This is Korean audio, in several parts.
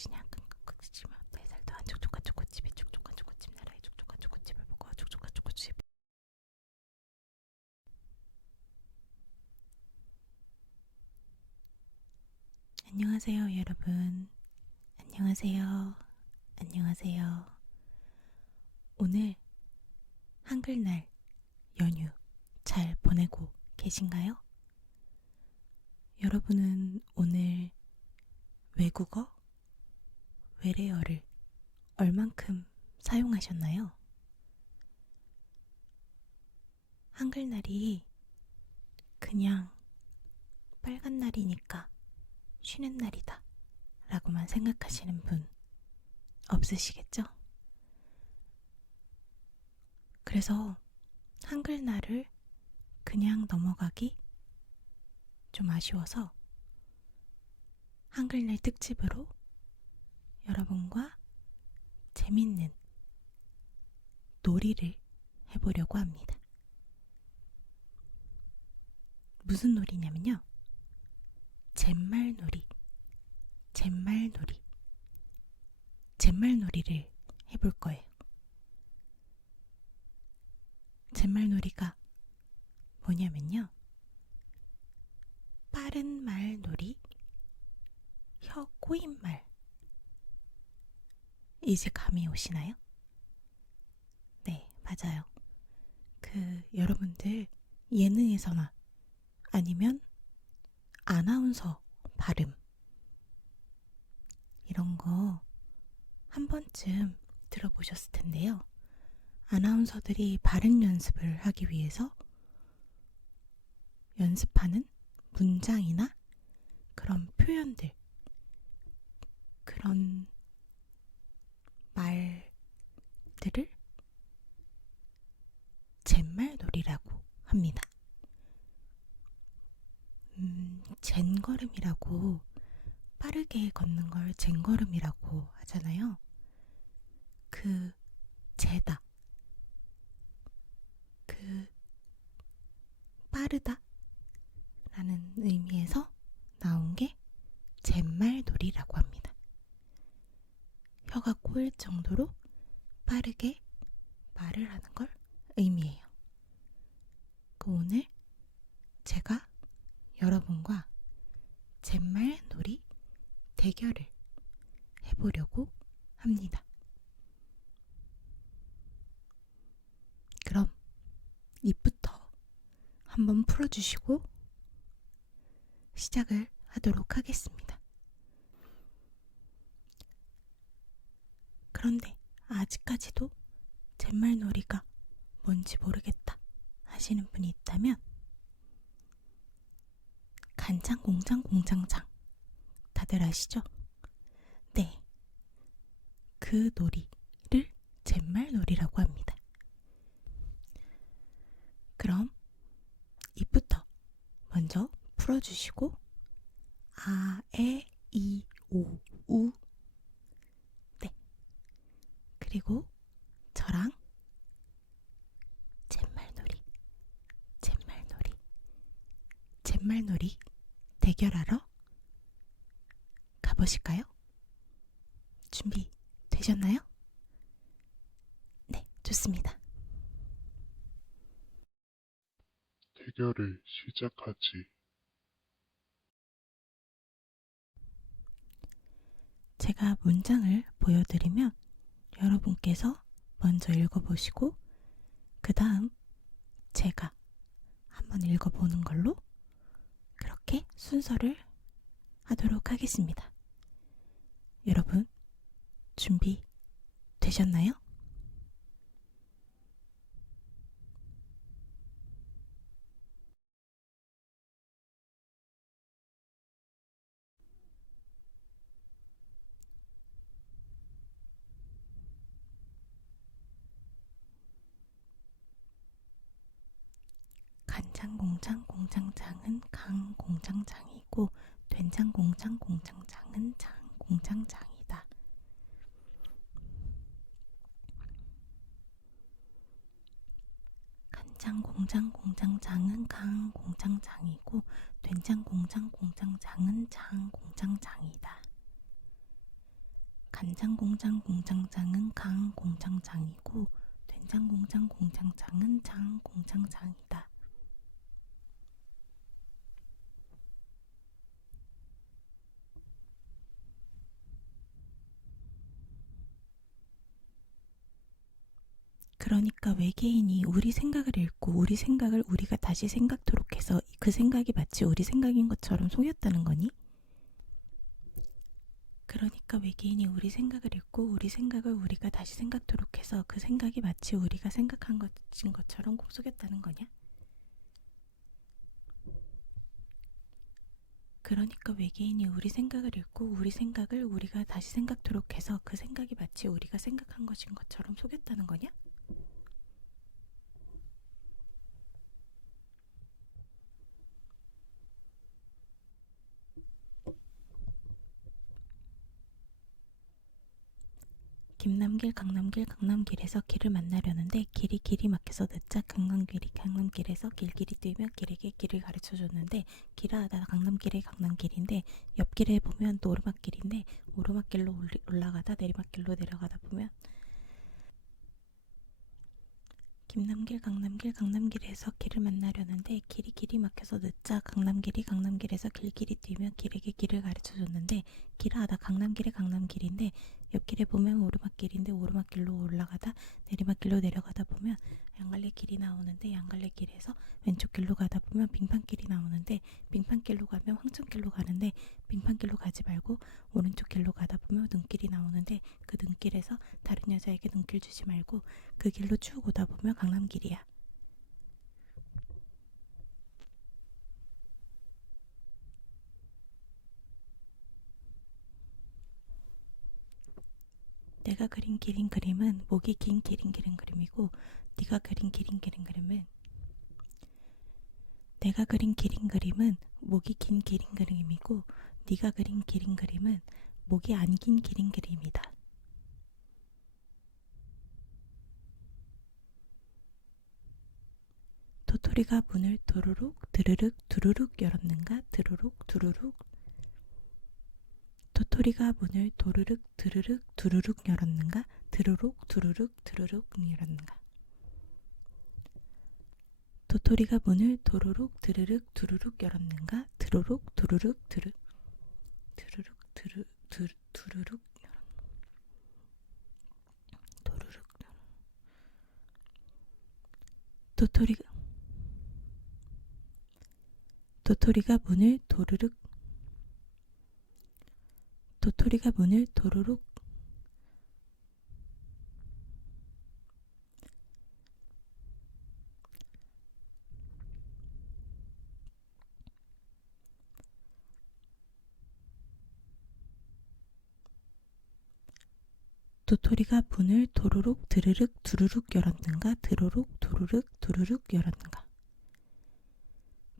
깍깍지냐 깍깍지마 뱃살도 한 촉촉한 초코칩에 촉촉한 초코칩 나라의 촉촉한 초코칩을 보고 촉촉한 초코칩. 안녕하세요 여러분. 안녕하세요. 안녕하세요. 오늘 한글날 연휴 잘 보내고 계신가요? 여러분은 오늘 외국어, 외래어를 얼만큼 사용하셨나요? 한글날이 그냥 빨간 날이니까 쉬는 날이다 라고만 생각하시는 분 없으시겠죠? 그래서 한글날을 그냥 넘어가기 좀 아쉬워서 한글날 특집으로 여러분과 재밌는 놀이를 해보려고 합니다. 무슨 놀이냐면요. 잿말놀이, 잿말놀이, 잿말놀이를 해볼 거예요. 잿말놀이가 뭐냐면요. 빠른 말 놀이, 혀 꼬인 말. 이제 감이 오시나요? 네, 맞아요. 여러분들 예능에서나 아니면 아나운서 발음 이런 거 한 번쯤 들어보셨을 텐데요. 아나운서들이 발음 연습을 하기 위해서 연습하는 문장이나 그런 표현들, 그런 말들을 잿말놀이라고 합니다. 젠걸음이라고 빠르게 걷는 걸 젠걸음이라고 하잖아요. 재다, 빠르다 라는 의미에서 나온 게 잿말놀이라고 합니다. 혀가 꼬일 정도로 빠르게 말을 하는 걸 의미해요. 오늘 제가 여러분과 잿말놀이 대결을 해보려고 합니다. 그럼 입부터 한번 풀어주시고 시작을 하도록 하겠습니다. 그런데 아직까지도 잿말놀이가 뭔지 모르겠다 하시는 분이 있다면 간장공장 공장장 다들 아시죠? 네, 그 놀이를 잿말놀이라고 합니다. 그럼 입부터 먼저 풀어주시고 아, 에, 이, 오, 우. 네, 그리고 저랑 잿말놀이, 잿말놀이, 잿말놀이 대결하러 가보실까요? 준비 되셨나요? 네, 좋습니다. 대결을 시작하지. 제가 문장을 보여드리면 여러분께서 먼저 읽어보시고 그 다음 제가 한번 읽어보는 걸로 그렇게 순서를 하도록 하겠습니다. 여러분 준비 되셨나요? 간장공장 공장장은 강 공장장이고 된장공장 공장장은 장 공장장이다. 간장공장 공장장은 강 공장장이고 된장공장 공장장은 장 공장장이다. 간장공장 공장장은 강 공장장이고 된장공장 공장장은 장 공장장이다. 그러니까 외계인이 우리 생각을 읽고 우리 생각을 우리가 다시 생각토록 해서 그 생각이 마치 우리 생각인 것처럼 속였다는 거니? 그러니까 외계인이 우리 생각을 읽고 우리 생각을 우리가 다시 생각토록 해서 그 생각이 마치 우리가 생각한 것인 것처럼 꼭 속였다는 거냐? 그러니까 외계인이 우리 생각을 읽고 우리 생각을 우리가 다시 생각토록 해서 그 생각이 마치 우리가 생각한 것인 것처럼 속였다는 거냐? 김남길 강남길 강남길에서 길을 만나려는데 길이 막혀서 늦자 강남길에서 길길이 뛰며 길에게 길을 가르쳐줬는데 길아 나 강남길인데 옆길에 보면 또 오르막길인데 오르막길로 올라가다 내리막길로 내려가다 보면 김남길 강남길에서 길을 만나려는데 길이 막혀서 늦자 강남길에서 길길이 뛰며 길에게 길을 가르쳐줬는데 길아 나 강남길인데 옆길에 보면 오르막길인데 오르막길로 올라가다 내리막길로 내려가다 보면 양갈래 길이 나오는데 양갈래 길에서 왼쪽 길로 가다 보면 빙판길이 나오는데 빙판길로 가면 황천길로 가는데 빙판길로 가지 말고 오른쪽 길로 가다 보면 눈길이 나오는데 그 눈길에서 다른 여자에게 눈길 주지 말고 그 길로 쭉 오다 보면 강남길이야. 내가 그린 그림은 목이 긴 그림이고 네가 그린 그림은 내가 그린 그림은 목이 긴 그림이고 네가 그린 그림은 목이 안 긴 그림이다. 도토리가 문을 도루룩 드르륵 두루룩 열었는가 드루룩 두루룩 도토리가 문을 도르륵 드르륵 두루룩 열었는가 드루룩 두루룩 드루룩 열었는가 도토리가 문을 도루룩 드르륵 두루룩 열었는가 드루룩 두루룩 두루룩 두루룩 도루룩 도토리가 문을 도루룩 도토리가 문을 도루룩 드르륵 두루룩 열었는가 드루룩 두루룩 두루룩 열었는가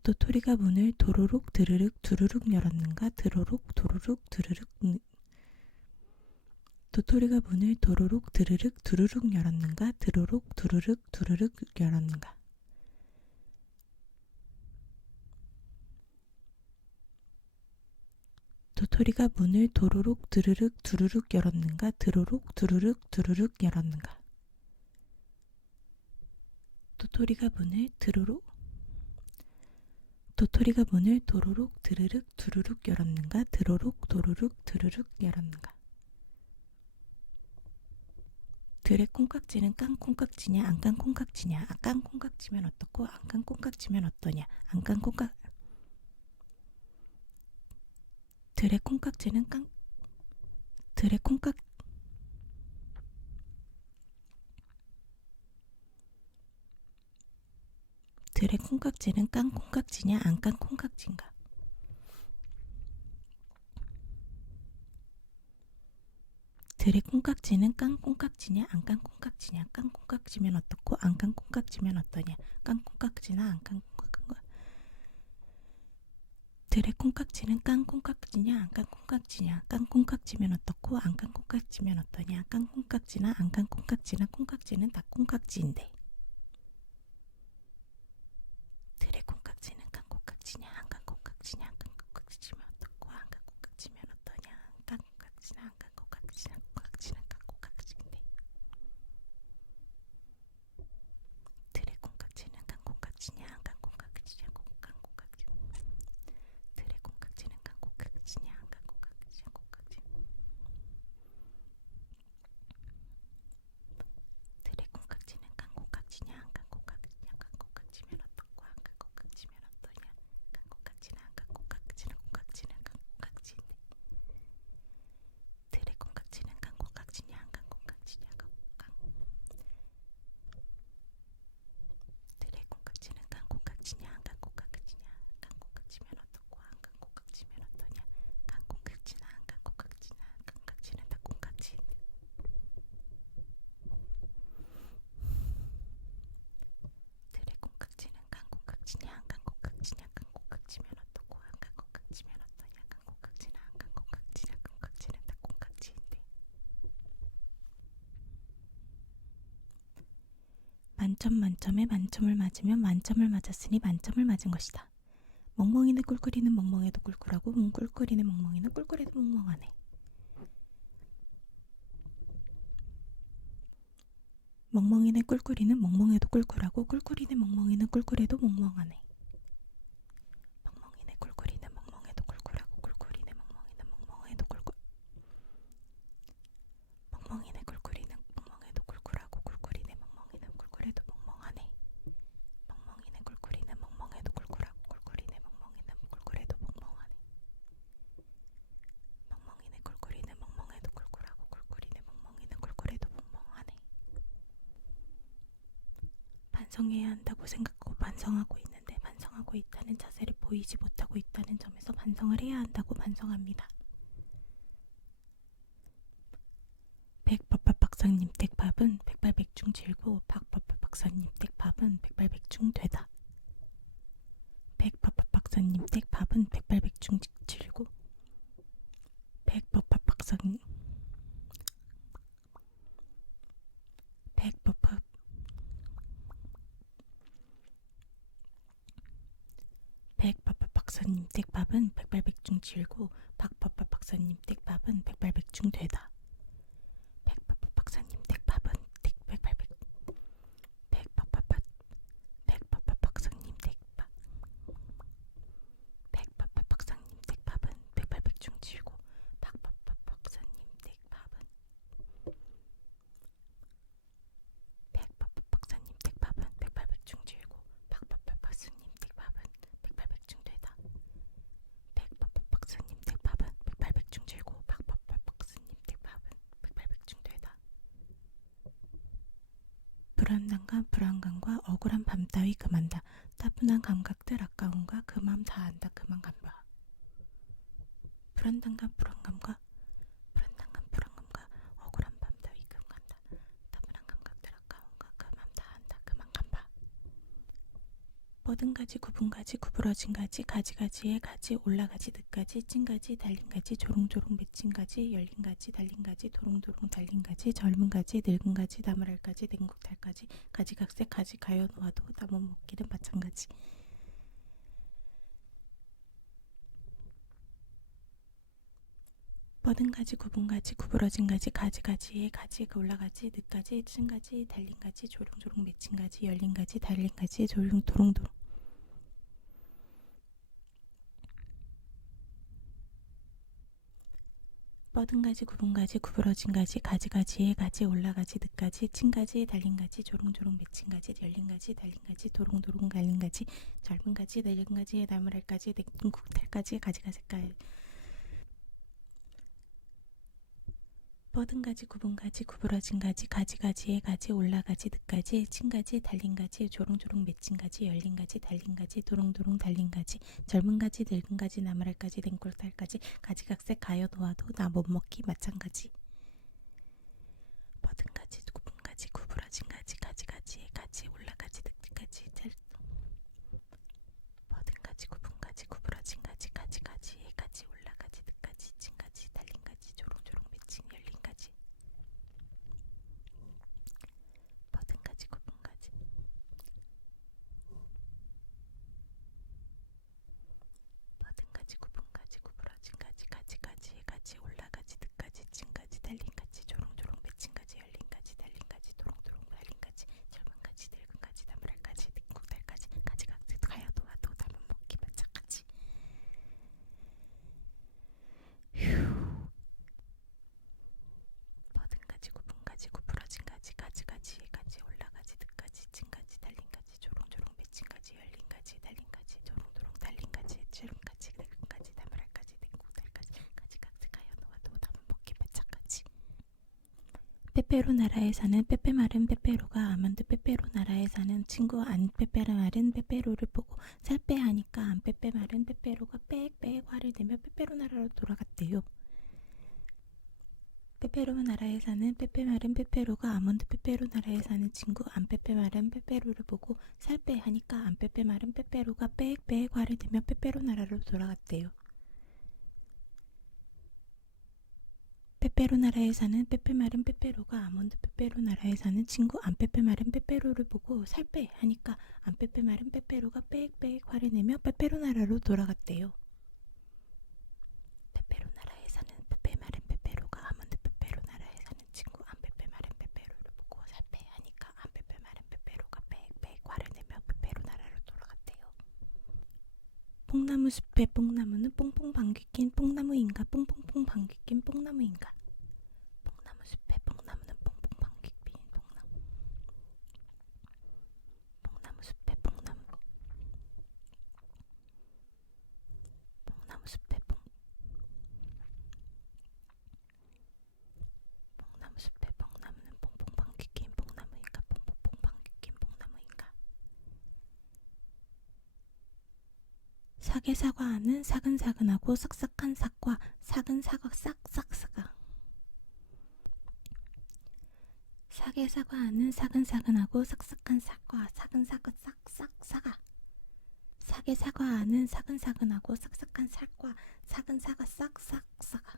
도토리가 문을 도루룩 드르륵 두루룩 열었는가 드루룩 두루룩 두루룩 도토리가 문을 도루룩 드르륵 두루룩 열었는가 드루룩 두루룩 두루룩 열었는가 도토리가 문을 도루룩 드르륵 두루룩 열었는가 드루룩 두루룩 두루룩 열었는가 도토리가 문을 도루룩 드르륵 두루룩 열었는가 드루룩 도루룩 두루룩 열었는가 들의 콩깍지는 깐 콩깍지냐 안 깐 콩깍지냐 깐 콩깍지면 어떻고 안 깐 콩깍지면 어떠냐 들의 콩깍지는 깐 콩깍지냐 안 깐 콩깍지인가 들의 콩깍지는 깐 콩깍지냐 안 깐 콩깍지냐 깐 콩깍지면 어떻고 안 깐 콩깍지면 어떠냐 깐 콩깍지나 안 깐 콩깍지냐 들의 콩깍지는 깐 콩깍지냐 안 깐 콩깍지냐 깐 콩깍지면 어떻고 안 깐 콩깍지면 어떠냐 깐 콩깍지나 안 깐 콩깍지나 콩깍지는 다 콩깍지인데 들의 콩깍지는 깐 콩깍지냐 안 깐 콩깍지냐 깐 콩깍지면 어떻고 안 깐 콩깍지면 어떠냐 깐 콩깍지나 안 깐 콩깍지나 콩깍지냐 깡콩깍지냐 콩깍지 들의 콩깍지는 깡콩깍지냐 깡콩깍지냐 콩깍지 들의 콩깍지는 깡콩깍지냐 깡콩깍지냐 깡콩깍지면 어떻고 안 깡콩깍지면 어떠냐 깡콩깍지는 안 깡콩깍지는 콩깍지는 깡콩깍지인데 들의 콩깍지는 깡콩깍지냐 안 깡콩깍지냐 들의 콩깍지는 깡콩깍지냐 안 깡콩깍지냐 깡콩깍지면 어떻고 안 깡콩깍지면 어떠냐 깡콩깍지나 안 깡콩깍지나 깡깍지는 다 콩깍지인데 들의 콩깍지는 깡콩깍지냐 안 깡콩깍지냐 깡콩깍지면 어떻고 안 깡콩깍지면 어떠냐 깡콩깍지나 안 깡콩깍지냐 깡깍지는 다 콩깍지인데 만점 만점에 만점을 맞으면 만점을 맞았으니 만점을 맞은 것이다. 멍멍이는 꿀꿀이는 멍멍해도 꿀꿀하고 꿀꿀이는 멍멍이는 꿀꿀해도 멍멍하네. 멍멍이는 꿀꿀이는 멍멍해도 꿀꿀하고 꿀꿀이는 멍멍이는 꿀꿀해도 멍멍하네. 멍멍이는 꿀꿀이는 멍멍해도 꿀꿀하고 꿀꿀이는 멍멍이는 멍멍해도 꿀꿀 멍멍이는 꿀꿀이는 멍멍해도 꿀꿀하고 꿀꿀이는 멍멍이는 꿀꿀해도 멍멍하네. 멍멍이는 꿀꿀이는 멍멍해도 꿀꿀하고 꿀꿀이는 멍멍이는 꿀꿀해도 멍멍하네. 멍멍이는 꿀꿀이는 멍멍해도 꿀꿀하고 꿀꿀이는 멍멍이는 꿀꿀해도 멍멍하네. 반성해야 한다고 생각하고 반성하고 있는데 반성하고 있다는 자세를 보이지 못하고 있다는 점에서 반성을 해야 한다고 반성합니다. 백법밥 박사님 댁밥은 백발백중 질고 박법밥 박사님 댁밥은 백발백중 되다. 백법밥 박사님 댁밥은 백발백중 질고 백법밥 박사님 백법밥 백법밥 박사님 댁밥은 백발백중 질고 박법밥 박사님 댁밥은 백발백중 되다. 백법밥 박사님 댁밥은 백발백 백법밥 박사님 댁밥 백법밥 박사님 댁밥은 백발백중 질고 박법밥 박사님 댁밥은 백법밥 박사님 댁밥은 백발백중 질고 박법밥 박사님 댁밥은 백발백중 되다. 백법밥 박사님 댁밥은 백발백중 질고 박법밥 박사님 댁밥은 백발백중 되다. 불안감과 불안감과 억울한 밤 따위 그만다. 따분한 감각들 아까운가 그 맘 다 안다 그만 간봐. 불안감과 불안감과 억울한 밤 따위 그만다. 따분한 감각들 아까운가 그 맘 다 안다 그만 간봐. 뻗은 가지 굽은 가지 구부러진 가지 가지가지에 가지 올라가지 늦가지 찐가지 달린 가지 조롱조롱 맺힌 가지 열린 가지 달린 가지 도롱도롱 달린 가지 젊은 가지 늙은 가지 나무랄 가지 냉국탈 가지 가지각색 가지 가여 놓아도 나못 먹기는 마찬가지. 뻗은 가지 굽은 가지 구부러진 가지 가지가지에 가지 올라가지 늦가지 찐가지 달린 가지 조롱조롱 맺힌 가지 열린 가지 달린 가지 도롱도롱 뻗은 가지 굽은 가지 구부러진 가지 가지가지에 가지 올라가지 늦가지 찐가지 달린 가지 조롱조롱 맺힌 가지 열린 가지 달린 가지 도롱도롱 갈린 가지 젊은 가지 늙은 가지 나무랄 가지 냉국탈 가지 가지가지까지 뻗은 가지 굽은 가지 구부러진 가지 가지가지에 가지 올라가지 늦가지 찐가지 달린 가지 조롱조롱 맺힌 가지 열린 가지 달린 가지 도롱도롱 달린 가지 젊은 가지 늙은 가지 나무랄 가지 냉골탈 가지 가지각색 가여 놓아도 나 못 먹기 마찬가지. 뻗은 가지 굽은 가지 구부러진 가지 가지가지에 가지 올라가지 늦가지 뻗은 가지 굽은 가지 구부러진 가지 가지가지에 가지 올라가지 늦가지 찐가지 달린 가지 조롱조롱 맺힌 열린 가지 뻗은 가지 굽은 가지 뻗은 가지 굽은 가지 구부러진 가지 가지가지에 가지 올라가지 늦가지 찐가지 달린 가지 조롱조롱 맺힌 가지 열린 가지 달린 가지 도롱도롱 달린 가지 젊은 가지 늙은 가지 나무랄 빼빼로 나라에 사는 빼빼마른 빼빼로가 아몬드 빼빼로 나라에 사는 친구 안 빼빼마른 빼빼로를 보고 살 빼하니까 안 빼빼마른 빼빼로가 빽빽 화를 내며 빼빼로 나라로 돌아갔대요. 빼빼로 나라에 사는 빼빼마른 빼빼로가 아몬드 빼빼로 나라에 사는 친구 안 빼빼마른 빼빼로를 보고 살 빼하니까 안 빼빼마른 빼빼로가 빽빽 화를 내며 빼빼로 나라로 돌아갔대요. 빼빼로 나라에 사는 빼빼마른 빼빼로가 아몬드 빼빼로 나라에 사는 친구 안 빼빼마른 빼빼로를 보고 살 빼하니까 안 빼빼마른 빼빼로가 빽빽 화를 내며 빼빼로 나라로 돌아갔대요. 빼빼로 나라에 사는 빼빼마른 빼빼로가 아몬드 빼빼로 나라에 사는 친구 안 빼빼마른 빼빼로를 보고 살 빼하니까 안 빼빼마른 빼빼로가 빽빽 화를 내며 빼빼로 나라로 돌아갔대요. 뽕나무 숲의 뽕나무는 뽕뽕 방귀 낀 뽕나무인가 뽕뽕뽕 방귀 낀 뽕나무인가. 뽕나무 숲의 뽕나무는 뽕뽕 방귀 낀 뽕나무. 뽕나무 숲의 뽕나무. 뽕나무 숲의 뽕나무 숲의 뽕나무는 뽕뽕 방귀 낀 뽕나무인가 뽕뽕뽕 방귀 낀 뽕나무인가. 사계 사과하는 사근사근하고 싹싹한 삭과 사근 사과 싹싹 사과. 사계 사과하는 사근사근하고 싹싹한 삭과 사근 사과 싹싹 사과. 사계 사과하는 사근사근하고 싹싹한 삭과 사근 사과 싹싹 사과.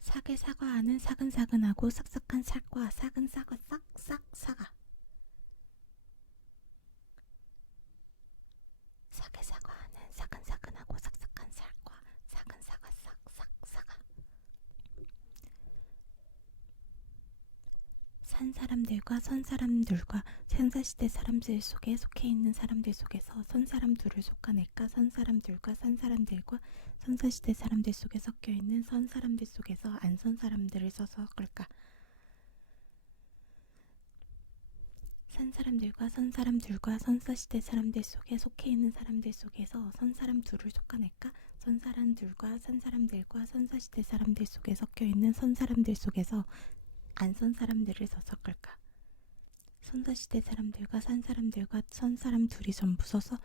사계 사과하는 사근사근하고 싹싹한 삭과 사근 사과 싹싹 사과. 사계 사과하는 사근사근하고 싹싹한 삭과 사근 사과 싹싹 사과. 산 사람들과 선 사람들과 선사시대 사람들 속에 속해 있는 사람들 속에서 선 사람 둘을 솎아낼까. 선 사람들과 산 사람들과 선사시대 사람들 속에 섞여 있는 선 사람들 속에서 안 선 사람들을 써서 섞을까. 산 사람들과 선 사람들과 선사시대 사람들 속에 속해 있는 사람들 속에서 선 사람 둘을 솎아낼까. 선 사람들과 산 사람들과 선사시대 사람들 속에 섞여 있는 선 사람들 속에서 안 선 사람들을 섞을까. 선사시대 사람들과 산 사람들과 선 사람 둘이 전부 서서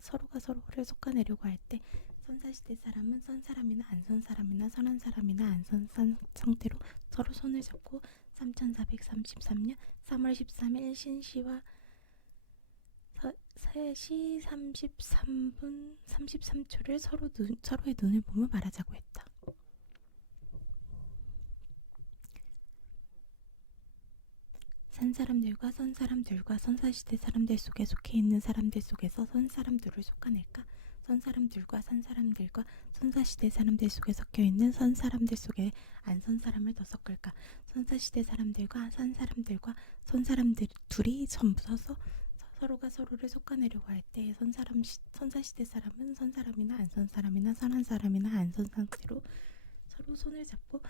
서로가 서로를 솎아내려고 할 때 선사시대 사람은 선 사람이나 안 선 사람이나 선한 사람이나 안 선 상태로 서로 손을 잡고 3433년 3월 13일 신시와 3시 33분 33초를 서로의 눈을 보며 말하자고 했다. 산 사람들과 선 사람들과 선사시대 사람들 속에 속해 있는 사람들 속에서 선 사람 둘을 솎아낼까. 선 사람들과 산 사람들과 선사시대 사람들 속에 섞여 있는 선 사람들 속에 안 선 사람을 더 섞을까. 선사시대 사람들과 산 사람들과 선 사람들 둘이 전부 서서 서로가 서로를 솎아내려고 할 때 선사시대 사람은 선 사람이나 안 선 사람이나 선한 사람이나 안 선 상태로 서로 손을 잡고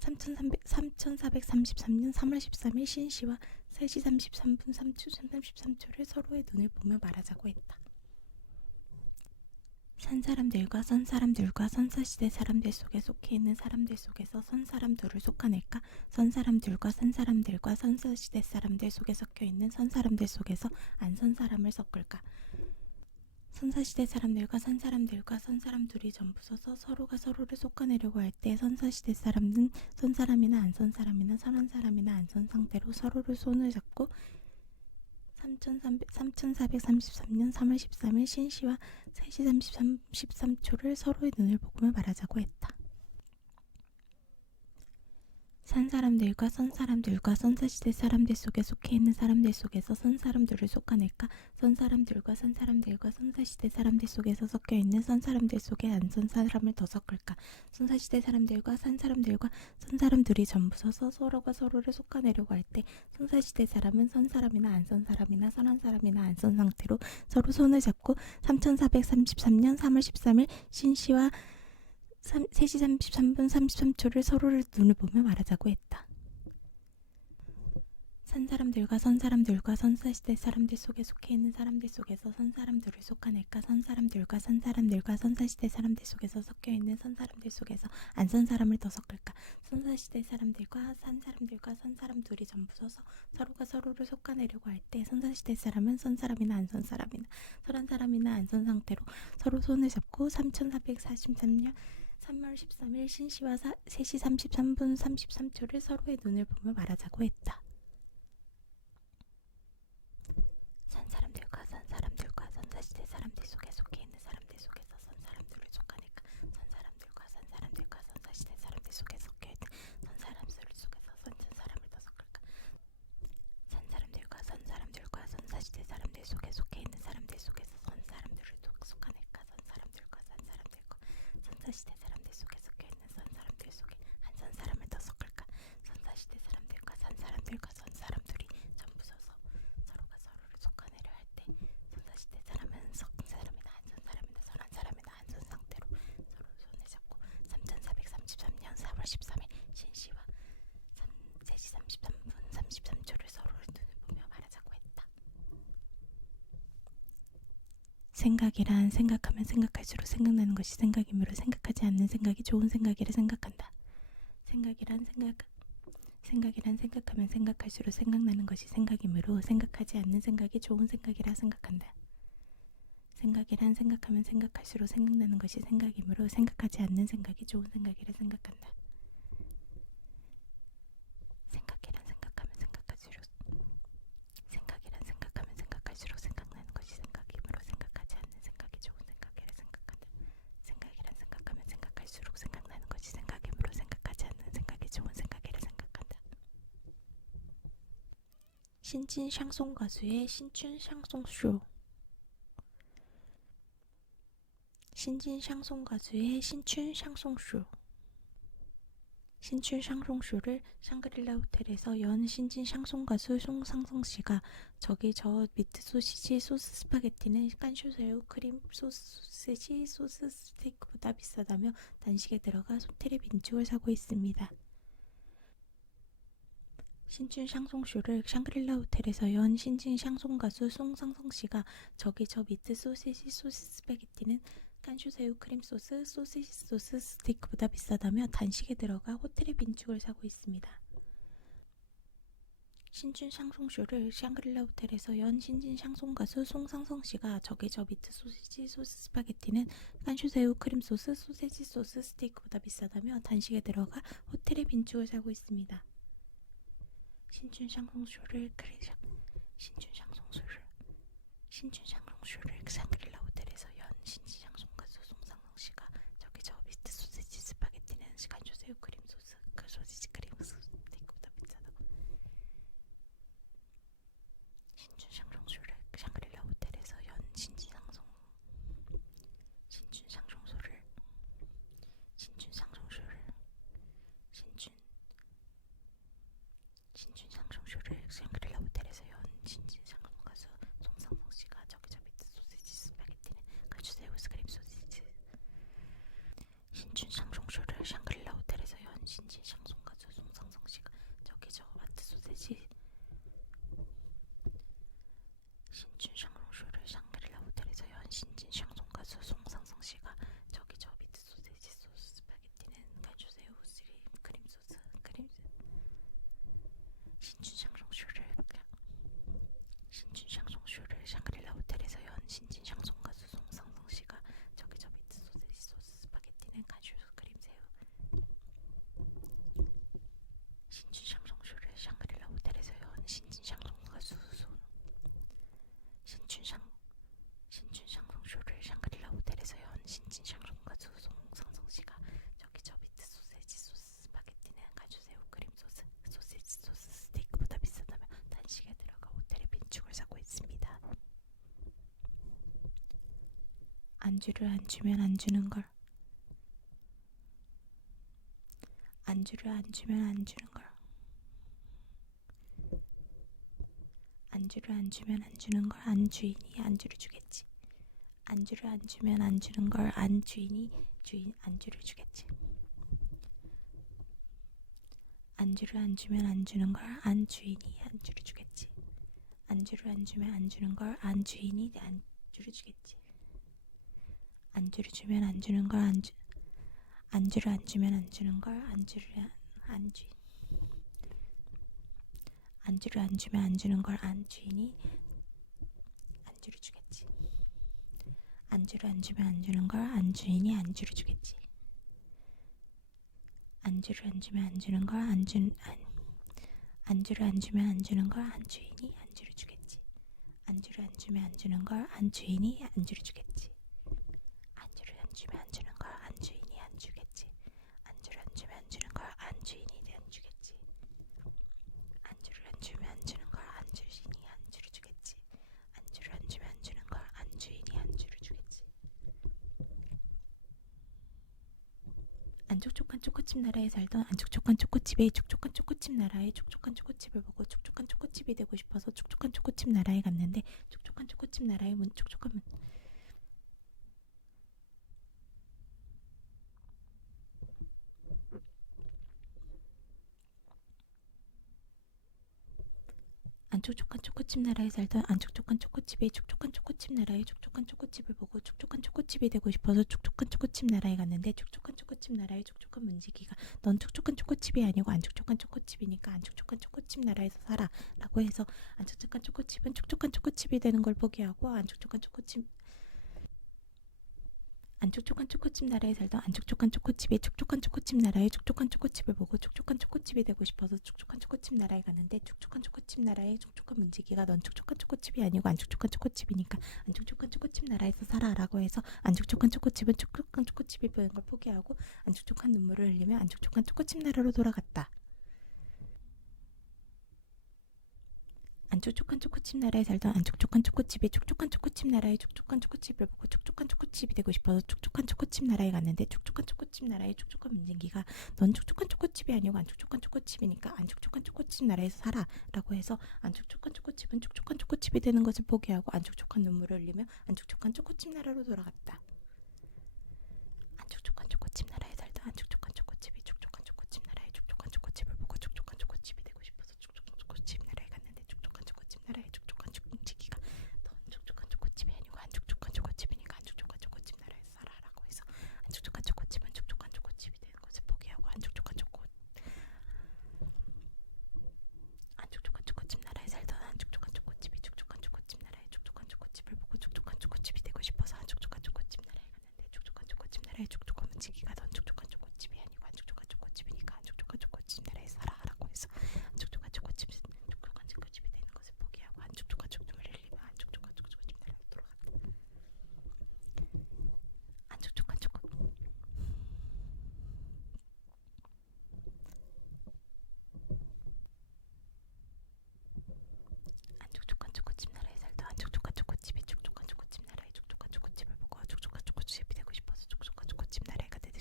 3433년 3월 13일 신시와 3시 33분 33초를 서로의 눈을 보며 말하자고 했다. 산 사람들과 선 사람들과 선사시대 사람들 속에 속해 있는 사람들 속에서 선 사람 둘을 솎아낼까. 선 사람들과 산 사람들과 선사시대 사람들 속에 섞여 있는 선 사람들 속에서 안 선 사람을 섞을까. 선사시대 사람들과 산 사람들과 선 사람 둘이 전부 서서 서로가 서로를 솎아내려고 할 때 선사시대 사람은 선 사람이나 안 선 사람이나 선한 사람이나 안 선 상태로 서로를 손을 잡고 3433년 3월 13일 신시와 3시 33초를 서로의 눈을 보며 말하자고 했다. 산 사람들과 선 사람들과 선사시대 사람들 속에 속해 있는 사람들 속에서 선 사람들을 솎아낼까. 선 사람들과 산 사람들과 선사시대 사람들 속에서 섞여 있는 선 사람들 속에 안 선 사람을 더 섞을까. 선사시대 사람들과 산 사람들과 선 사람들이 전부 서서 서로가 서로를 솎아내려고 할 때 선사시대 사람은 선 사람이나 안 선 사람이나 선한 사람이나 안 선 상태로 서로 손을 잡고 3433년 3월 13일 신시와 3시 33분 33초를 서로를 눈을 보며 말하자고 했다. 산 사람들과 선 사람들과 선사시대 사람들 속에 속해 있는 사람들 속에서 선 사람들을 속아낼까? 선 사람들과 산 사람들과 선사시대 사람들 속에서 섞여 있는 선 사람들 속에서 안 선 사람을 더 섞을까? 선사시대 사람들과 산 사람들과 선 사람 둘이 전부 서서 서로가 서로를 속아내려고 할 때 선사시대 사람은 선 사람이나 안 선 사람이나 설한 사람이나 안 선 상태로 서로 손을 잡고 3443년 3월 13일 신시와 3시 33분 33초를 서로의 눈을 보며 말하자고 했다. 산 사람들과 산 사람들과 선사시대 사람들 속에 속해 있는 사람들 속에서 선 사람들을 속아낼까? 선 사람들과 산 사람들과 선사시대 사람들 속에 속해 있는 선 사람들 속에서 선천 사람을 더 섞을까? 산 사람들과 선 사람들과 선사시대 사람들 속에 속해 있는 사람들 속에서 선 사람들을 속아낼까? 선 사람들과 산 사람들과 선사시대 사람들 속에 속해 있는 선 사람들 속에 한 선 사람을 더 섞을까? 선사시대 사람들과 산 사람들과 선 사람들이 전부 서서 서로가 서로를 속아내려 할 때 선사시대 사람은 선 사람이나 한 선 사람이나 선한 사람이나 한 선 상태로 서로 손을 잡고 3433년 4월 13일 신시와 3시 33분 33초를 서로를 눈을 보며 말하자고 했다. 생각이란 생각하면 생각할수록 생각나는 것이 생각이므로 생각하지 않는 생각이 좋은 생각이라 생각한다. 생각이란 생각하면 생각할수록 생각나는 것이 생각이므로 생각하지 않는 생각이 좋은 생각이라 생각한다. 생각이란 생각하면 생각할수록 생각나는 것이 생각이므로 생각하지 않는 생각이 좋은 생각이라 생각한다. 생각이란 생각하면 생각할수록 생각나는 것이 생각이므로 생각하지 않는 생각이 좋은 생각이라 생각한다. 생각이란 생각하면 생각할수록 생각나는 것이 생각이므로 생각하지 않는 생각이 좋은 생각이라 생각한다. 신진 샹송 가수의 신춘 샹송쇼. 신진 샹송 가수의 신춘 샹송쇼. 신춘 샹송쇼를 샹그릴라 호텔에서 연 신진 샹송 가수 송상성씨가 저기 저 미트 소시지 소스 스파게티는 깐쇼새우 크림 소시지 소스 스테이크보다 비싸다며 단식에 들어가 호텔의 빈축을 사고 있습니다. 신춘 샹송쇼를 샹그릴라 호텔에서 연 신진 샹송 가수 송상성씨가 저기 저 미트 소시지 소스 스파게티는 깐쇼새우 크림 소스 소시지 소스 스테이크보다 비싸다며 단식에 들어가 호텔의 빈축을 사고 있습니다. 신춘 샹송쇼를 샹그릴라 호텔에서 연 신진 샹송 가수 송상성씨가 저기 저 미트 소시지 소스 스파게티는 깐쇼새우 크림 소스 소시지 소스 스테이크보다 비싸다며 단식에 들어가 호텔의 빈축을 사고 있습니다. 신춘 샹송쇼를 샹그릴라 호텔에서 연 신진 샹송 가수 송상성씨가 저기 저 미트 소시지 스파게티는 깐쇼새우 크림 소스 소시지 크림 스테이크보다 비싸다고. 신춘 샹송쇼를 샹그릴라 호텔에서 연 신춘 샹송쇼를 샹그릴라 호텔에서 연 신진 샹송 가수 송상성씨가 저기 저 미트 소시지 스파게티는 깐쇼새우 크림 소시지. 신춘 샹송쇼를 샹그릴라 호텔에서 연 신진 샹송 가수 송상성씨가 저기 저 마트 소시지. 신춘 샹송쇼를 샹그릴라 호텔에서 연 신진 샹송 가수 송상성씨가 저기 저 미트 소시지 소스 스파게티는 깐쇼새우 크림 소스 신춘 샹송쇼를 샹그릴라 호텔에서 연 신진 샹송 가수 송상성씨가 저기 저 미트 소시지 소스 스파게티는 깐쇼새우 크림 신춘 샹송쇼를 샹그릴라 호텔에서 연 신진 샹송 가수 신춘 샹송쇼를 샹그릴라 호텔에서 연 신진 샹송 가수 송상성씨가 저기 저 미트 소시지 소스 스파게티는 깐쇼새우 크림 소시지 소스 스테이크보다 비싸다며 단식에 들어가 호텔의 빈축을 사고 있습니다. 안주를 안 주면 안 주는 걸. 안주를 안 주면 안 주는 걸. 안주를 안 주면 안 주는 걸 안주인이 안주를 주겠지. 안주를 안 주면 안 주는 걸 안주인이 안주를 주겠지. 안주를 안 주면 안 주는 걸 안주인이 안주를 주겠지. 안주를 안 주면 안 주는 걸 안주인이 안주를 주겠지. 안주를 주면 안 주는 걸 안주를 안 주면 안 주는 걸 안주인. 안주를 안 주면 안 주는 걸 안주인이 안주를 주겠지. 안주를 안 주면 안 주는 걸 안주인이 안주를 주겠지. 안주를 안 주면 안 주는 걸 안주를 안 주면 안 주는 걸 안주인이 안주를 주겠지. 안주를 안 주면 안 주는 걸 안주인이 안주를 주겠지. 안주를 안 주면 안 주는 걸 안주인이 안 주겠지. 안주를 안 주면 안 주는 걸 안주인이 안 주겠지. 안주를 안 주면 안 주는 걸 안주인이 안주를 주겠지. 안주를 안 주면 안 주는 걸 안주인이 안주를 주겠지. 안촉촉한 초코칩 나라에 살던 안촉촉한 초코칩의 촉촉한 초코칩 나라의 촉촉한 초코칩을 보고 촉촉한 초코칩이 되고 싶어서 촉촉한 초코칩 나라에 갔는데 촉촉한 초코칩 나라의 촉촉한 안촉촉한 초코칩 나라에 살던 안촉촉한 초코칩의 촉촉한 초코칩 나라의 촉촉한 초코칩을 보고 촉촉한 초코칩이 되고 싶어서 촉촉한 초코칩 나라에 갔는데 촉촉한 초코칩 나라의 촉촉한 문지기가 넌 촉촉한 초코칩이 아니고 안촉촉한 초코칩이니까 안촉촉한 초코칩 나라에서 살아 라고 해서 안촉촉한 초코칩은 촉촉한 초코칩이 되는 걸 포기하고 안촉촉한 초코칩 나라에 살던 안촉촉한 초코칩의 촉촉한 초코칩 나라의 촉촉한 초코칩을 보고 촉촉한 초코칩이 되고 싶어서 촉촉한 초코칩 나라에 갔는데 촉촉한 초코칩 나라의 촉촉한 문지기가 넌 촉촉한 초코칩이 아니고 안촉촉한 초코칩이니까 안촉촉한 초코칩 나라에서 살아 라고 해서 안촉촉한 초코칩은 촉촉한 초코칩이 되는 걸 포기하고 안촉촉한 눈물을 흘리며 안촉촉한 초코칩 나라로 돌아갔다. 안촉촉한 초코칩 나라에 살던 안촉촉한 초코칩의 촉촉한 초코칩 나라의 촉촉한 초코칩을 보고 촉촉한 초코칩이 되고 싶어서 촉촉한 초코칩 나라에 갔는데 촉촉한 초코칩 나라의 촉촉한 문진기가 넌 촉촉한 초코칩이 아니고 안촉촉한 초코칩이니까 안촉촉한 초코칩 나라에서 살아 라고 해서 안촉촉한 초코칩은 촉촉한 초코칩이 되는 것을 포기하고 안촉촉한 눈물을 흘리며 안촉촉한 초코칩 나라로 돌아갔다. 안촉촉한 초코칩 나라에 살던 안촉촉한 초코칩이 촉촉한 초코칩 나라의 촉촉한 초코칩을 보고 촉촉한 초코칩이 되고 싶어서 촉촉한 초코칩 나라에 갔는데 촉촉한 초코칩 나라의 촉촉한 초코칩기가 넌 촉촉한 초코칩이 아니고 안촉촉한 초코칩이니까 안촉촉한 초코칩 나라에서 살아라고 해서 안촉촉한 초코칩은 촉촉한 초코칩이 되는 것을 포기하고 안촉촉한 초코칩 나라에 살던 안촉촉한 초코칩이 촉촉한 초코칩 나라의 촉촉한 초코칩을 보고 촉촉한 초코칩이 되고 싶어서 안촉촉한 초코칩 나라에 갔는데 촉촉한 초코칩 나라의 촉촉한 문지기가 넌 촉촉한 초코칩이 아니고 안촉촉한 초코칩이니까 안촉촉한 초코칩 나라에서 살아라고 해서 안촉촉한 초코칩이 되는 것을 포기하고 안촉촉한 초코칩을 흘리며 안촉촉한 초코칩 나라로 돌아갔다. 안촉촉한 초코칩 나라에 살던 안촉촉한 초코칩이 촉촉한 초코칩 나라의 촉촉한 초코칩을 보고 촉촉한 초코칩이 되고 싶어서 촉촉한 초코칩 나라에 갔는데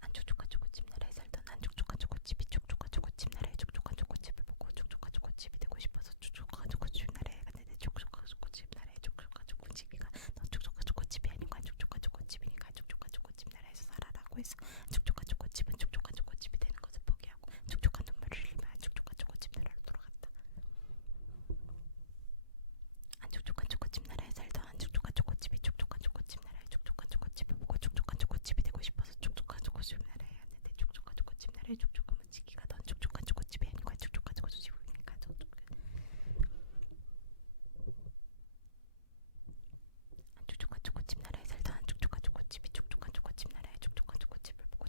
안촉촉한 초코칩 나라에 살던 안촉촉한 초코칩이 촉촉한 초코칩 나라의 촉촉한 초코칩을 보고 촉촉한 초코칩이 되고 싶어서 촉촉한 초코칩 나라에 갔는데 촉촉한 초코칩 나라의 촉촉한 초코칩이가 넌 촉촉한 초코칩이 아니고 안촉촉한 초코칩이니까 안촉촉한 초코칩 나라에서 살아라고 해서 안촉촉한 초코칩은 촉촉한 초코칩이 되는 것을 포기하고 촉촉한 눈물을 흘리며 안촉촉한 초코칩 나라로 돌아갔다. 안촉촉한 초코칩 나라에 살던 안촉촉한 초코칩이 촉촉한 초코칩 나라의 촉촉한 초코칩을 보고 촉촉한 초코칩이 되고 싶어서 촉촉한 초코칩 나라에 갔는데 촉촉한 초코칩 나라의 촉촉한 문지기가 넌 촉촉한 초코칩이 아니고 안촉촉한 초코칩이니까 안촉촉한 초코칩 나라에 살던 안촉촉한 초코칩이 촉촉한 초코칩 나라의 촉촉한 초코칩을 보고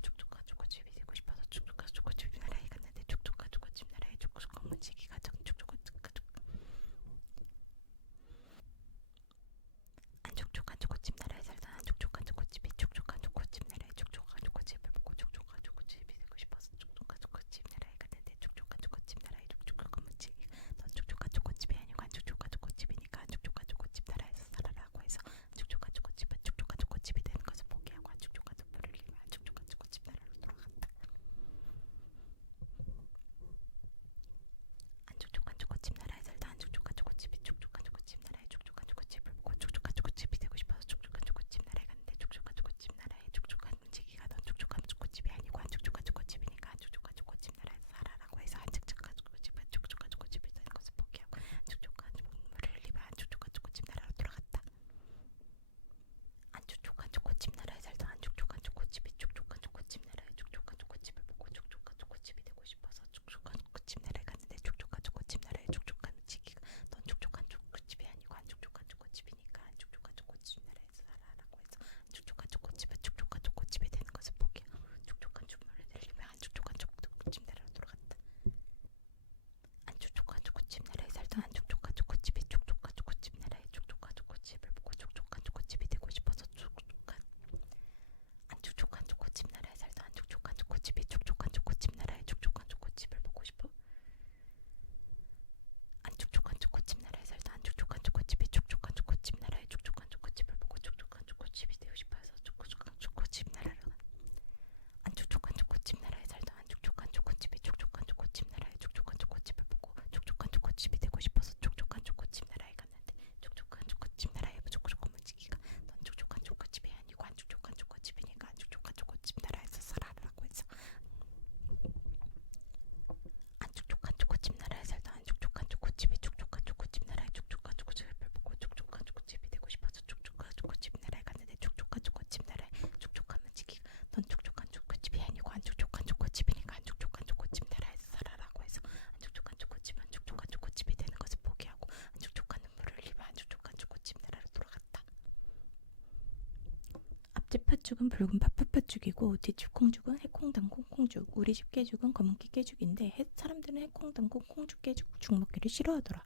앞집 팥죽은 붉은 팥죽이고 뒤집 콩죽은 해콩당콩 콩죽. 우리 집 깨죽은 검은깨 깨죽인데 사람들은 해콩당콩 콩죽 깨죽 죽 먹기를 싫어하더라.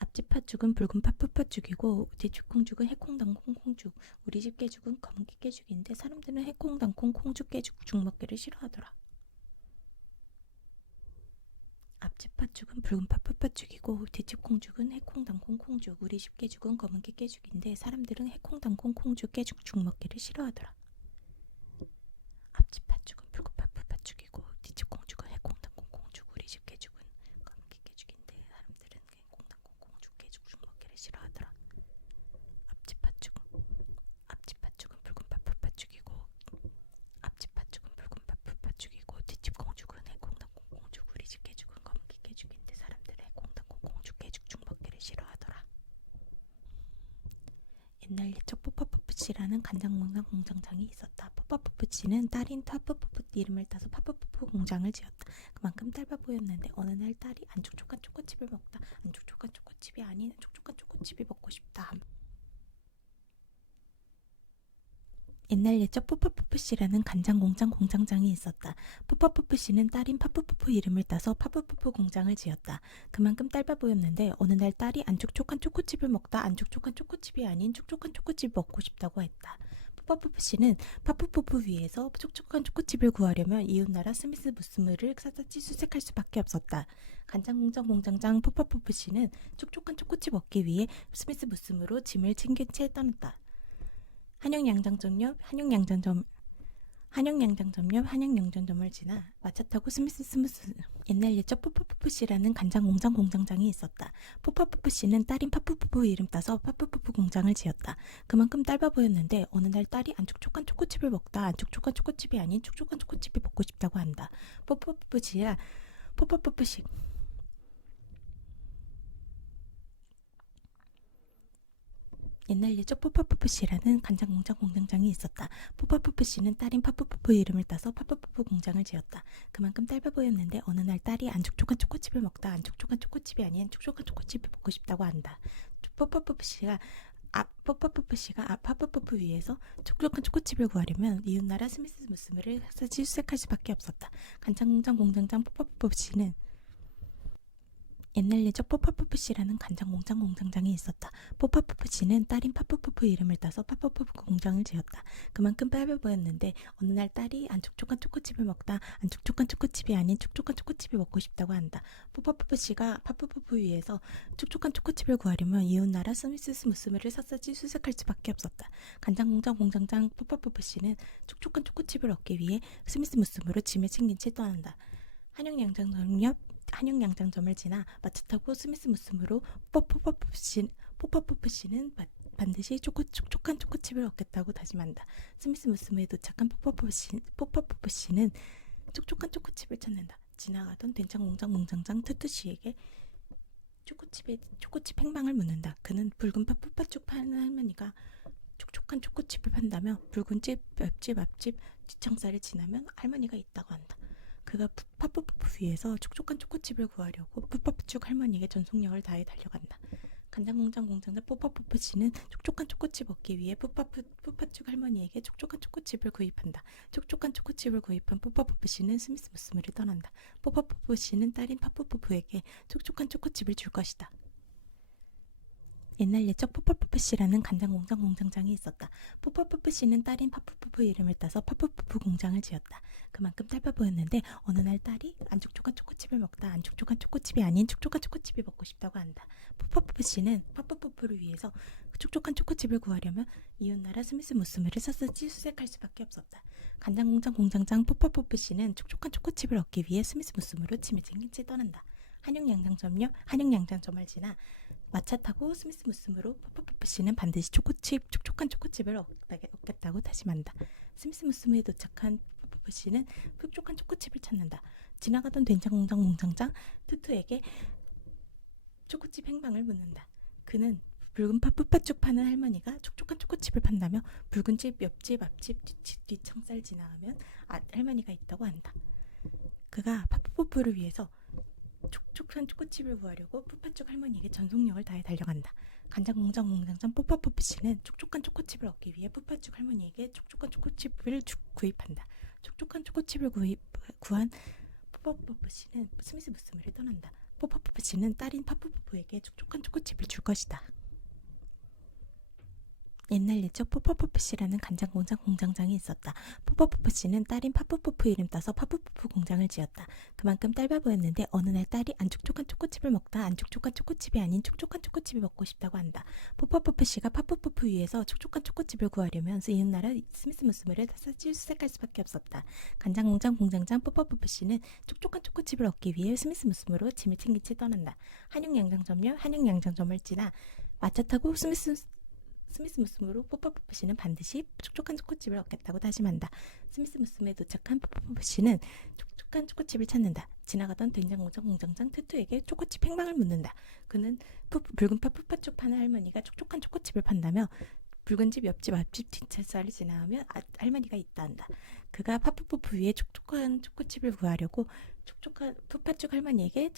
앞집 팥죽은 붉은 팥죽이고 뒤집 콩죽은 해콩당콩 콩죽. 우리 집 깨죽은 검은깨 깨죽인데 사람들은 해콩당콩 콩죽 깨죽 죽 먹기를 싫어하더라. 앞집 팥죽은 붉은 팥죽이고 뒤집 콩죽은 해콩당콩 콩죽. 우리 집 깨죽은 검은깨 깨죽인데 사람들은 해콩당콩 콩죽 깨죽 죽 먹기를 싫어하더라. 앞집 팥죽은 붉은 팥죽이고 뒤집 콩죽은 해콩당콩 콩죽. 우리 집 깨죽은 검은깨 깨죽인데 사람들은 해콩당콩 콩죽 깨죽 죽 먹기를 싫어하더라. 앞집 팥죽은 붉은 팥죽이고 앞집 팥죽은 붉은 팥죽이고 뒤집 콩죽은 해콩당콩 콩죽. 우리 집 깨죽은 검은깨 깨죽인데 사람들은 해콩당콩 콩죽 깨죽 죽 먹기를 싫어하더라. 옛날 옛적 뽀빠뽀푸치라는 간장공장 공장장이 있었다. 뽀빠뽀푸치는 딸인 파푸푸푸 이름을 따서 파푸푸푸 공장을 지었다. 그만큼 짧아 보였는데 어느 날 딸이 안 촉촉한 초코칩을 먹다. 안 촉촉한 초코칩이 아닌 촉촉한 초코칩이 먹고 싶다. 옛날 옛적 뽀빠뽀푸씨라는 간장공장 공장장이 있었다. 뽀빠뽀푸씨는 딸인 파푸푸푸 이름을 따서 파푸푸푸 공장을 지었다. 그만큼 짧아 보였는데 어느 날 딸이 안 촉촉한 초코칩을 먹다 안 촉촉한 초코칩이 아닌 촉촉한 초코칩을 먹고 싶다고 했다. 뽀빠뽀푸씨는 파푸푸푸 위에서 촉촉한 초코칩을 구하려면 이웃나라 스미스 무스무를 샅샅이 수색할 수밖에 없었다. 간장공장 공장장 뽀빠뽀푸씨는 촉촉한 초코칩 얻기 위해 스미스 무스무로 짐을 챙긴 채 떠났다. 한영양장점 옆 한영양장점을 지나 마차 타고 옛날 옛적 뽀빠뽀푸씨라는 간장공장 공장장이 있었다. 뽀빠뽀푸씨는 딸인 파푸푸푸 이름 따서 파푸푸푸 공장을 지었다. 그만큼 짧아 보였는데 어느 날 딸이 안 촉촉한 초코칩을 먹다 안 촉촉한 초코칩이 아닌 촉촉한 초코칩이 먹고 싶다고 한다. 뽀빠뽀푸씨가 옛날 옛적 뽀빠뽀푸씨라는 간장공장 공장장이 있었다. 뽀빠뽀푸씨는 딸인 파푸푸푸 이름을 따서 파푸푸푸 공장을 지었다. 그만큼 짧아 보였는데 어느 날 딸이 안 촉촉한 초코칩을 먹다 안 촉촉한 초코칩이 아닌 촉촉한 초코칩이 먹고 싶다고 한다. 뽀빠뽀푸씨가 파푸푸푸 위에서 촉촉한 초코칩을 구하려면 이웃나라 스미스 무스무를 샅샅이 수색할 수밖에 없었다. 간장공장 공장장 뽀빠뽀푸씨는 옛날 예적 뽀빠뽀푸씨라는 간장공장 공장장이 있었다. 뽀빠뽀푸씨는 딸인 파푸푸푸 이름을 따서 파푸푸푸 공장을 지었다. 그만큼 짧아 보였는데 어느 날 딸이 안 촉촉한 초코칩을 먹다 안 촉촉한 초코칩이 아닌 촉촉한 초코칩이 먹고 싶다고 한다. 뽀빠뽀푸씨가 파푸푸푸 위에서 촉촉한 초코칩을 구하려면 이웃나라 스미스 무스무를 샅샅이 수색할 수밖에 없었다. 간장공장 공장장 뽀빠뽀푸씨는 촉촉한 초코칩을 얻기 위해 스미스 무스무로 짐을 챙긴 채 떠난다. 한영양장점을 지나 마차 타고 스미스 무스무로 뽀빠뽀푸씨는 반드시 촉촉한 초코칩을 얻겠다고 다짐한다. 스미스 무스무에 도착한 뽀빠뽀푸씨는 촉촉한 초코칩을 찾는다. 지나가던 된장공장 공장장 투투씨에게 초코칩 행방을 묻는다. 그는 붉은 팥죽 파는 할머니가 촉촉한 초코칩을 판다며 붉은 집, 옆집, 앞집, 뒷창살을 지나면 할머니가 있다고 한다. 그가 파푸푸푸 위에서 촉촉한 초코칩을 구하려고 푸파푸죽 할머니에게 전속력을 다해 달려간다. 간장공장 공장장 뽀빠뽀푸씨는 촉촉한 초코칩 얻기 위해 푸파죽 할머니에게 촉촉한 초코칩을 구입한다. 촉촉한 초코칩을 구입한 뽀빠뽀푸씨는 스미스 무스무를 떠난다. 뽀빠뽀푸씨는 딸인 파푸푸푸에게 촉촉한 초코칩을 줄 것이다. 옛날 옛적 뽀빠뽀푸씨라는 간장공장 공장장이 있었다. 뽀빠뽀푸씨는 딸인 파푸푸푸 이름을 따서 파푸푸푸 공장을 지었다. 그만큼 짧아 보였는데 어느 날 딸이 안 촉촉한 초코칩을 먹다 안 촉촉한 초코칩이 아닌 촉촉한 초코칩이 먹고 싶다고 한다. 뽀빠뽀푸씨는 파푸푸푸를 위해서 촉촉한 초코칩을 구하려면 이웃나라 스미스 무스무를 샅샅이 수색할 수밖에 없었다. 간장공장 공장장 뽀빠뽀푸씨는 촉촉한 초코칩을 얻기 위해 스미스 무스무로 짐을 챙긴 채 떠난다. 한영양장점 옆 한영양장점을 지나 마차 타고 스미스 무스무로 뽀빠뽀푸씨는 반드시 촉촉한 초코칩을 얻겠다고 다짐한다. 스미스 무스무에 도착한 뽀빠뽀푸씨는 촉촉한 초코칩을 찾는다. 지나가던 된장공장 공장장 투투에게 초코칩 행방을 묻는다. 그는 붉은 팥죽 파는 할머니가 촉촉한 초코칩을 판다며 붉은 집, 옆집, 앞집, 뒷창살 지나가면 할머니가 있다고 한다. 그가 파푸푸푸를 위해서 촉촉한 초코칩을 구하려고 푸파쪽 할머니에게 전속력을 다해 달려간다. 간장공장 공장장 뽀빠뽀프 씨는 촉촉한 초코칩을 얻기 위해 푸파쪽 할머니에게 촉촉한 초코칩을 구입한다. 촉촉한 초코칩을 구한 뽀빠뽀프 씨는 스미스 무스무를 떠난다. 뽀빠뽀프 씨는 딸인 파푸푸푸에게 촉촉한 초코칩을 줄 것이다. 옛날 옛적 포퍼포프 씨라는 간장 공장 공장장이 있었다. 포퍼포프 씨는 딸인 파푸푸푸 이름 따서 파푸푸푸 공장을 지었다. 그만큼 딸바보였는데 어느 날 딸이 안 촉촉한 초코칩을 먹다 안 촉촉한 초코칩이 아닌 촉촉한 초코칩이 먹고 싶다고 한다. 포퍼포프 씨가 파푸푸푸 위에서 촉촉한 초코칩을 구하려면 이웃나라 스미스 무스무를 사지 수색할 수밖에 없었다. 간장 공장 공장장 포퍼포프 씨는 촉촉한 초코칩을 얻기 위해 스미스 무스무로 짐을 챙긴 채 떠난다. 한영 양장점역 한영 양장점을 지나 마차 타고 스미스 무스무로 뽀빠뽀프 씨는 반드시 촉촉한 초코칩을 얻겠다고 다짐한다. 스미스 무스무에 도착한 뽀빠뽀프 씨는 촉촉한 초코칩을 찾는다. 지나가던 된장공장 공장장 트투에게 초코칩 행방을 묻는다. 그는 붉은 파 푸파쪽 파는 할머니가 촉촉한 초코칩을 판다며 붉은 집 옆집 앞집 뒷차를 지나가면 할머니가 있다 한다. 그가 파푸푸푸 위에 촉촉한 초코칩을 구하려고 촉촉한 푸파쪽 할머니에게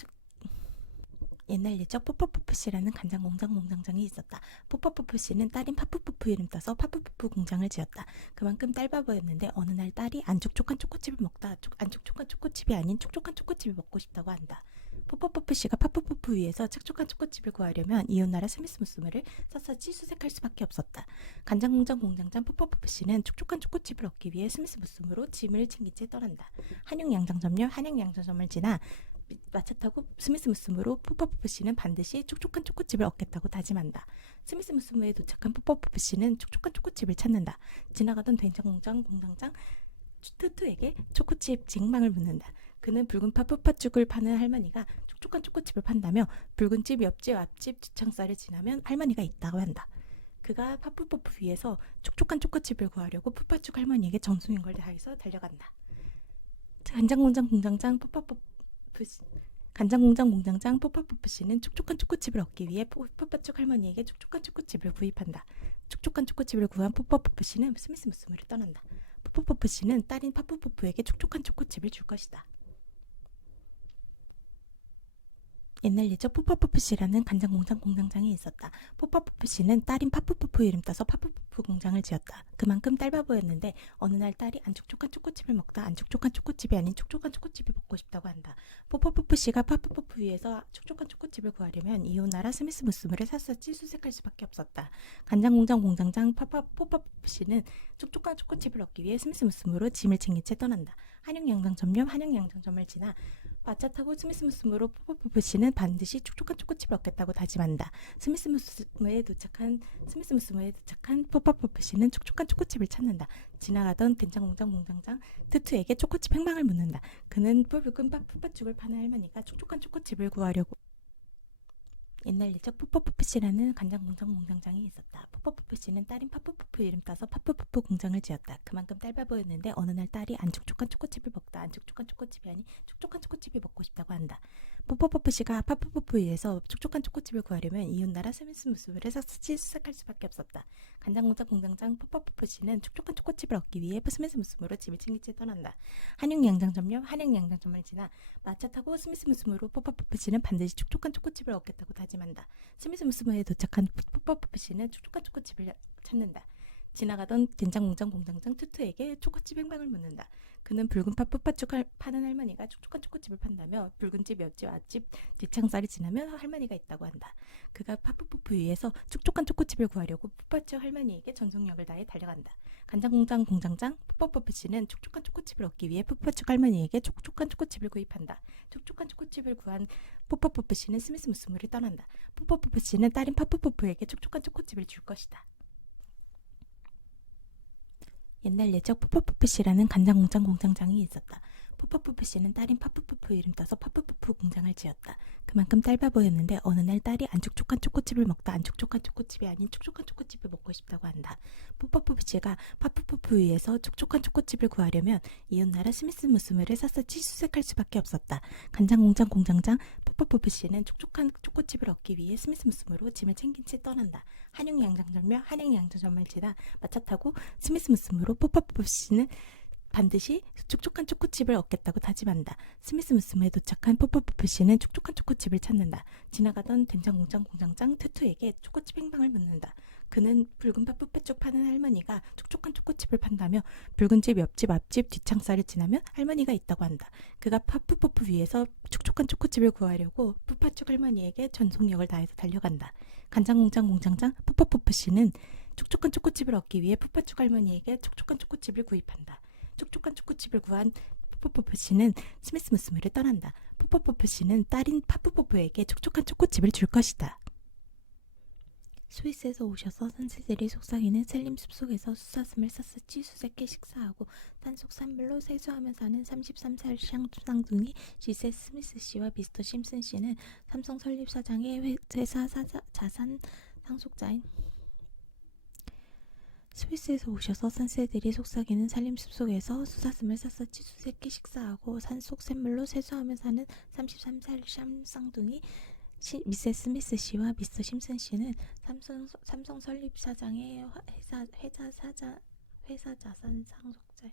옛날 옛적 뽀뽀뽀프 씨라는 간장 공장 공장장이 있었다. 뽀뽀뽀프 씨는 딸인 파푸푸푸 이름 따서 파푸푸푸 공장을 지었다. 그만큼 딸바보였는데 어느 날 딸이 안 촉촉한 초코칩을 먹다 안 촉촉한 초코칩이 아닌 촉촉한 초코칩이 먹고 싶다고 한다. 뽀뽀뽀프 씨가 파푸푸푸 위에서 촉촉한 초코칩을 구하려면 이웃나라 스미스 무스무를 샅샅이 수색할 수밖에 없었다. 간장 공장 공장장 뽀뽀뽀프 씨는 촉촉한 초코칩을 얻기 위해 스미스 무스무로 짐을 챙긴 채 떠난다. 한영 양장점역 한영 양장점을 지나 마차 타고 스미스 무스무로 뽀뽀뽀프 씨는 반드시 촉촉한 초코칩을 얻겠다고 다짐한다. 스미스 무스무에 도착한 뽀뽀뽀프 씨는 촉촉한 초코칩을 찾는다. 지나가던 된장공장 공장장 투투에게 초코칩 징망을 묻는다. 그는 붉은 푸파죽을 파는 할머니가 촉촉한 초코칩을 판다며 붉은 집 옆집 앞집 뒷창살을 지나면 할머니가 있다고 한다. 그가 파푸푸푸 위에서 촉촉한 초코칩을 구하려고 푸파죽 할머니에게 정성인 걸 다해서 달려간다. 간장공장 공장장 간장공장 공장장 뽀빠뽀프 씨는 촉촉한 초코칩을 얻기 위해 뽀빠쪽 할머니에게 촉촉한 초코칩을 구입한다. 촉촉한 초코칩을 구한 뽀빠뽀프 씨는 스미스 무스무를 떠난다. 뽀빠뽀프 씨는 딸인 파푸푸푸에게 촉촉한 초코칩을 줄 것이다. 옛날 예적 뽀빠뽀프 씨라는 간장 공장 공장장이 있었다. 뽀빠뽀프 씨는 딸인 파푸푸푸 이름 따서 파푸푸푸 공장을 지었다. 그만큼 딸바보였는데 어느 날 딸이 안 촉촉한 초코칩을 먹다 안 촉촉한 초코칩이 아닌 촉촉한 초코칩이 먹고 싶다고 한다. 뽀빠뽀프 씨가 파푸푸푸 위에서 촉촉한 초코칩을 구하려면 이웃나라 스미스 무스무를 샅샅이 수색할 수밖에 없었다. 간장 공장 공장장 뽀빠뽀프 씨는 촉촉한 초코칩을 얻기 위해 스미스 무스무로 짐을 챙긴 채 떠난다. 한영 양장점역 한영 양장점을 지나 마차 타고 스미스 무스무로 뽀뽀뽀프 씨는 반드시 촉촉한 초코칩을 얻겠다고 다짐한다. 스미스 무스무에 도착한 뽀뽀뽀프 씨는 촉촉한 초코칩을 찾는다. 지나가던 된장공장 공장장 트투에게 초코칩 행방을 묻는다. 그는 붉은 푸파죽을 파는 할머니가 촉촉한 초코칩을 구하려고 옛날 예적 뽀뽀뽀프 씨라는 간장 공장 공장장이 있었다. 뽀뽀뽀프 씨는 딸인 파푸푸푸 이름 따서 파푸푸푸 공장을 지었다. 그만큼 딸바보였는데 어느 날 딸이 안 촉촉한 초코칩을 먹다 안 촉촉한 초코칩이 아닌 촉촉한 초코칩이 먹고 싶다고 한다. 뽀뽀뽀프 씨가 파푸푸푸 위에서 촉촉한 초코칩을 구하려면 이웃나라 스미스 무스무를 샅샅이 수색할 수밖에 없었다. 간장 공장 공장장 뽀뽀뽀프 씨는 촉촉한 초코칩을 얻기 위해 스미스 무스무로 짐을 챙긴 채 떠난다. 한영 양장점역 한영 양장점을 지나 마차 타고 스미스 무스무로 뽀뽀뽀프 씨는 반드시 촉촉한 초코칩을 얻겠다고 다짐한다. 스미스 무스무에 도착한 뽀뽀뽀프 씨는 촉촉한 초코칩을 찾는다. 지나가던 된장공장 공장장 투투에게 초코칩 행방을 묻는다. 그는 붉은 푸파죽 파는 할머니가 촉촉한 초코칩을 판다며 붉은 집 옆집 앞집 뒷창살이 지나면 할머니가 있다고 한다. 그가 파푸푸푸 위에서 촉촉한 초코칩을 구하려고 푸파죽 할머니에게 전속력을 다해 달려간다. 간장공장 공장장 뽀뽀뽀프 씨는 촉촉한 초코칩을 얻기 위해 푸파죽 할머니에게 촉촉한 초코칩을 구입한다. 촉촉한 초코칩을 구한 뽀뽀뽀프 씨는 스미스 무스무를 떠난다. 뽀뽀뽀프 씨는 딸인 파푸푸푸에게 촉촉한 초코칩을 줄 것이다. 옛날 예적 뽀뽀뽀프 씨라는 간장 공장 공장장이 있었다. 뽀뽀뽀프 씨는 딸인 파푸푸푸 이름 따서 파푸푸푸 공장을 지었다. 그만큼 딸바보였는데 어느 날 딸이 안 촉촉한 초코칩을 먹다 안 촉촉한 초코칩이 아닌 촉촉한 초코칩을 먹고 싶다고 한다. 뽀뽀뽀프 씨가 파푸푸푸 위에서 촉촉한 초코칩을 구하려면 이웃나라 스미스 무스무를 샅샅이 수색할 수밖에 없었다. 간장 공장 공장장 뽀뽀뽀프 씨는 촉촉한 초코칩을 얻기 위해 스미스 무스무로 짐을 챙긴 채 떠난다. 한영 양장점역 한영 양장점을 지나 마차 타고 스미스 무스무로 뽀뽀뽀프 씨는 반드시 촉촉한 초코칩을 얻겠다고 다짐한다. 스미스무스무에 도착한 푸푸푸푸 씨는 촉촉한 초코칩을 찾는다. 지나가던 된장공장 공장장 투투에게 초코칩 행방을 묻는다. 그는 붉은 팥뿌빼쪽 파는 할머니가 촉촉한 초코칩을 판다며 붉은 집, 옆집, 앞집, 뒷창살을 지나면 할머니가 있다고 한다. 그가 팥뿌뿌뿌 위에서 촉촉한 초코칩을 구하려고 푸파쪽 할머니에게 전속력을 다해서 달려간다. 간장공장 공장장 푸푸푸푸 씨는 촉촉한 초코칩을 얻기 위해 푸파쪽 할머니에게 촉촉한 초코칩을 구입한다. 촉촉한 초코칩을 구한 푸푸푸푸 씨는 스미스무스무를 떠난다. 푸푸푸푸 씨는 딸인 파푸푸푸에게 촉촉한 초코칩을 줄 것이다. 스위스에서 오셔서 선생들이 속삭이는 셀림 숲속에서 수사슴을 샅샅이 수색해 식사하고 산속 산물로 세수하며 사는 33살 쌍둥이 지세 스미스 씨와 미스터 심슨 씨는 삼성 설립 사장의 회사 자산 상속자인 스위스에서 오셔서 선생들이 속삭이는 산림 숲속에서 수사슴을 샅샅이 수색해 식사하고 산속 샘물로 세수하며 사는 33살 쌍둥이 미세스 스미스 씨와 미스터 심슨 씨는 삼성 설립 사장의 회사 자산 상속자.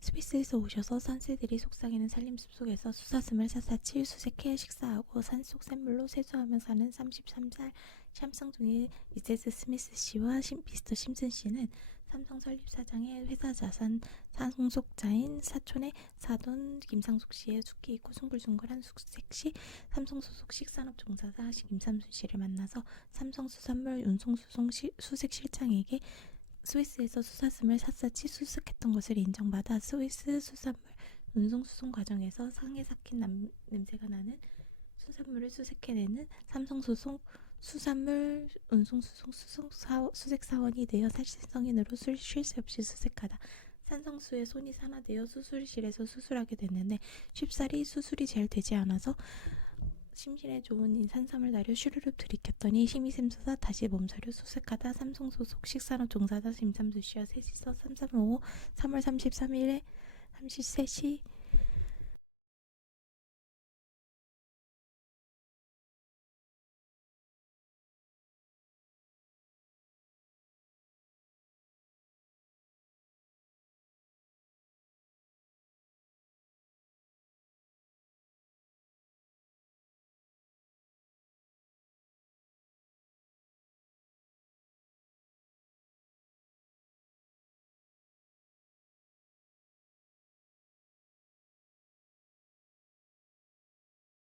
스위스에서 오셔서 선새들이 속삭이는 산림숲 속에서 수사슴을 샅샅이 수색해 식사하고 산속 샘물로 세수하며 사는 33살 샴쌍둥이 미세스 스미스 씨와 미스터 심슨 씨는 삼성 설립 사장의 회사 자산 상속자인 사촌의 사돈 김상숙 씨의 숙기 있고 숭글숭글한 숙색시 삼성 소속 식산업 종사자 김삼순 씨를 만나서 삼성 수산물 운송 수색 실장에게 스위스에서 수사슴을 샅샅이 수색했던 것을 인정받아 스위스 수산물 운송 수송 과정에서 상해 삭힌 냄새가 나는 수산물을 수색해내는 삼성 수산물 운송 수색 사원이 되어 사실성인으로 쉴 새 없이 수색하다 산성수에 손이 산화되어 수술실에서 수술하게 됐는데 쉽사리 수술이 잘 되지 않아서 심신에 좋은 산삼을 나려 슈르륵 들이켰더니 힘이 샘솟아 다시 몸서려 수색하다 삼성 소속 식산업 종사자 김삼수 씨와 셋이서 3355 3월 33일에 33시